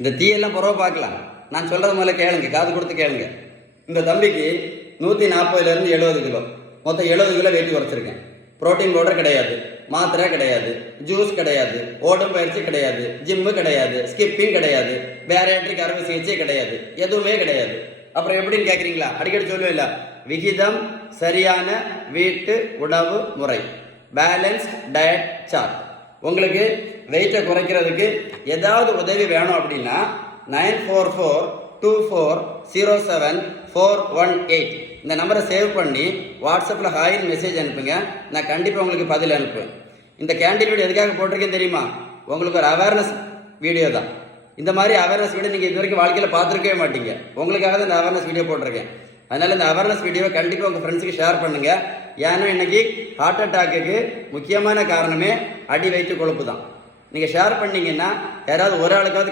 இந்த தீயெல்லாம் புறவை பார்க்கலாம். நான் சொல்கிறது முதல்ல கேளுங்க, காது கொடுத்து கேளுங்க. இந்த தம்பிக்கு 140லேருந்து 70 கிலோ, மொத்தம் 70 கிலோ வெயிட் குறைச்சிருக்கேன். புரோட்டீன் பவுடர் கிடையாது, மாத்திரை கிடையாது, ஜூஸ் கிடையாது, ஓடும் பயிற்சி கிடையாது, ஜிம்மு கிடையாது, ஸ்கிப்பிங் கிடையாது, பேரியாட்ரிக் அறுவை சிகிச்சை கிடையாது, எதுவுமே கிடையாது. அப்புறம் எப்படின்னு கேட்குறீங்களா? அடிக்கடி சொல்லுவேன் இல்லை, விகிதம் சரியான வீட்டு உணவு முறை, பேலன்ஸ் டயட் சார்ட். உங்களுக்கு வெயிட்டை குறைக்கிறதுக்கு ஏதாவது உதவி வேணும் அப்படின்னா 9442407418 இந்த நம்பரை சேவ் பண்ணி வாட்ஸ்அப்பில் ஹாயின் மெசேஜ் அனுப்புங்க. நான் கண்டிப்பாக உங்களுக்கு பதில் அனுப்புவேன். இந்த கேண்டீன் வீடியோ எதுக்காக போட்டிருக்கேன்னு தெரியுமா? உங்களுக்கு ஒரு அவேர்னஸ் வீடியோ தான். இந்த மாதிரி அவேர்னஸ் வீடியோ நீங்கள் இது வரைக்கும் வாழ்க்கையில் பார்த்துருக்கவே மாட்டீங்க. உங்களுக்காக தான் இந்த அவேர்னஸ் வீடியோ போட்டிருக்கேன். அதனால் இந்த அவேர்னஸ் வீடியோவை கண்டிப்பாக உங்கள் ஃப்ரெண்ட்ஸுக்கு ஷேர் பண்ணுங்கள். ஏன்னா இன்னைக்கு ஹார்ட் அட்டாக்கு முக்கியமான காரணமே அடி வயிற்று கொழுப்பு தான். நீங்கள் ஷேர் பண்ணீங்கன்னா யாராவது ஒரு ஆளுக்காவது